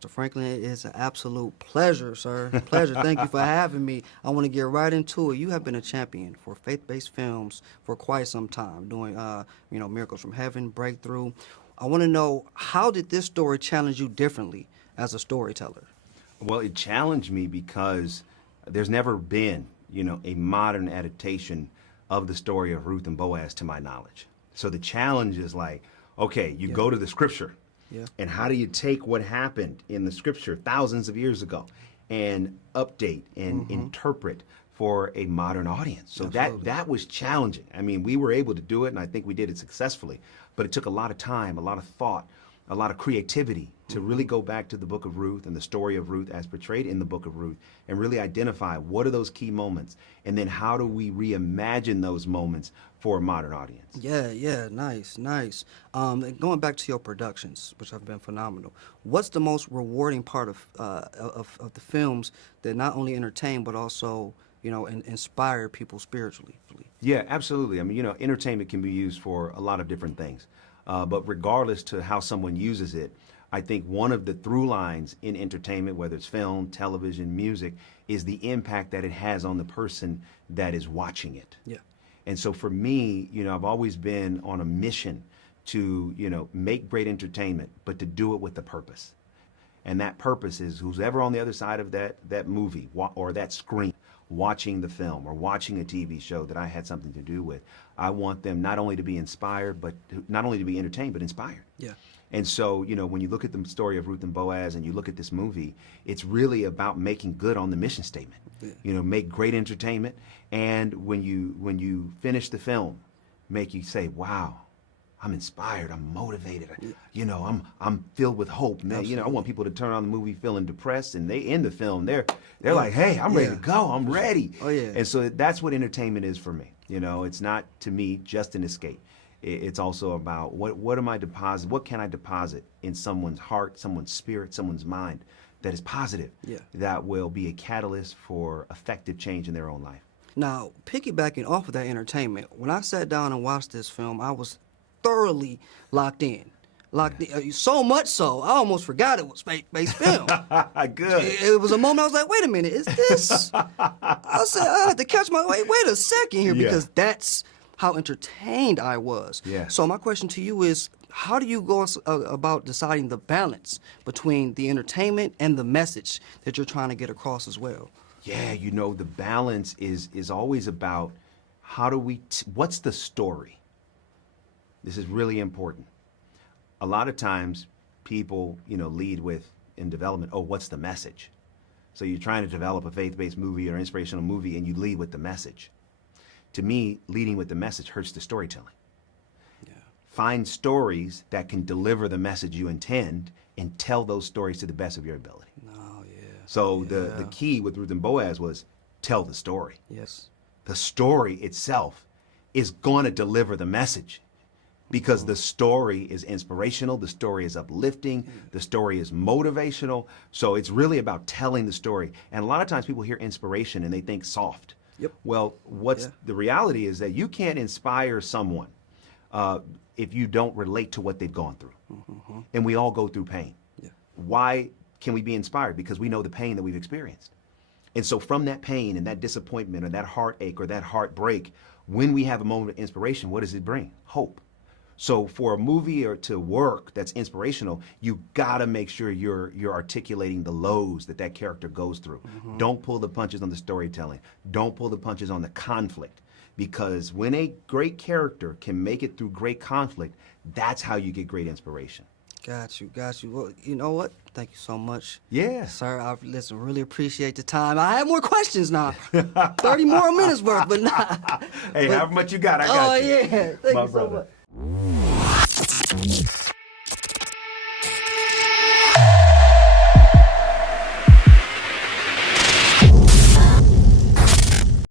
Mr. Franklin, it is an absolute pleasure, sir. Pleasure. Thank you for having me. I want to get right into it. You have been a champion for faith-based films for quite some time, doing, Miracles from Heaven, Breakthrough. I want to know, how did this story challenge you differently as a storyteller? Well, it challenged me because there's never been, a modern adaptation of the story of Ruth and Boaz to my knowledge. So the challenge is like, okay, you go to the scripture, and how do you take what happened in the scripture thousands of years ago and update and interpret for a modern audience? So that was challenging. I mean, we were able to do it, and I think we did it successfully, but it took a lot of time, a lot of thought, a lot of creativity to really go back to the book of Ruth and the story of Ruth as portrayed in the book of Ruth and really identify what are those key moments, and then how do we reimagine those moments for a modern audience. Yeah, nice. Going back to your productions, which have been phenomenal, what's the most rewarding part of the films that not only entertain but also inspire people spiritually? Yeah, absolutely. I mean, entertainment can be used for a lot of different things. But regardless to how someone uses it, I think one of the through lines in entertainment, whether it's film, television, music, is the impact that it has on the person that is watching it. Yeah. And so for me, I've always been on a mission to, make great entertainment, but to do it with a purpose. And that purpose is who's ever on the other side of that movie or that screen, watching the film or watching a TV show that I had something to do with, I want them not only to be inspired, but not only to be entertained, but inspired. Yeah. And so, when you look at the story of Ruth and Boaz and you look at this movie, it's really about making good on the mission statement. Yeah. Make great entertainment, and when you finish the film, make you say, wow, I'm inspired, I'm motivated, I'm filled with hope. And I want people to turn on the movie feeling depressed, and they end the film, they're like, hey, I'm ready to go, I'm ready. Oh yeah. And so that's what entertainment is for me. It's not, to me, just an escape. It's also about what can I deposit in someone's heart, someone's spirit, someone's mind that is positive, that will be a catalyst for effective change in their own life. Now, piggybacking off of that entertainment, when I sat down and watched this film, I was thoroughly locked in. So much so, I almost forgot it was faith-based film. Good. It was a moment I was like, wait a minute, is this? I said, I had to catch my, wait a second here, because that's how entertained I was. Yeah. So my question to you is, how do you go about deciding the balance between the entertainment and the message that you're trying to get across as well? Yeah, the balance is always about what's the story? This is really important. A lot of times people, lead with, in development, what's the message? So you're trying to develop a faith-based movie or inspirational movie and you lead with the message. To me, leading with the message hurts the storytelling. Yeah. Find stories that can deliver the message you intend and tell those stories to the best of your ability. Oh, yeah. So the key with Ruth and Boaz was tell the story. Yes. The story itself is going to deliver the message, because the story is inspirational, the story is uplifting, the story is motivational. So it's really about telling the story. And a lot of times people hear inspiration and they think soft. Yep. Well, the reality is that you can't inspire someone if you don't relate to what they've gone through. Mm-hmm. And we all go through pain. Yeah. Why can we be inspired? Because we know the pain that we've experienced. And so from that pain and that disappointment or that heartache or that heartbreak, when we have a moment of inspiration, what does it bring? Hope. So for a movie or to work that's inspirational, you gotta make sure you're articulating the lows that character goes through. Mm-hmm. Don't pull the punches on the storytelling. Don't pull the punches on the conflict. Because when a great character can make it through great conflict, that's how you get great inspiration. Got you. Well, you know what? Thank you so much. Yeah. Sir, really appreciate the time. I have more questions now. 30 more minutes worth, but not. Hey, however much you got, I got you. Oh, yeah. Thank you so much.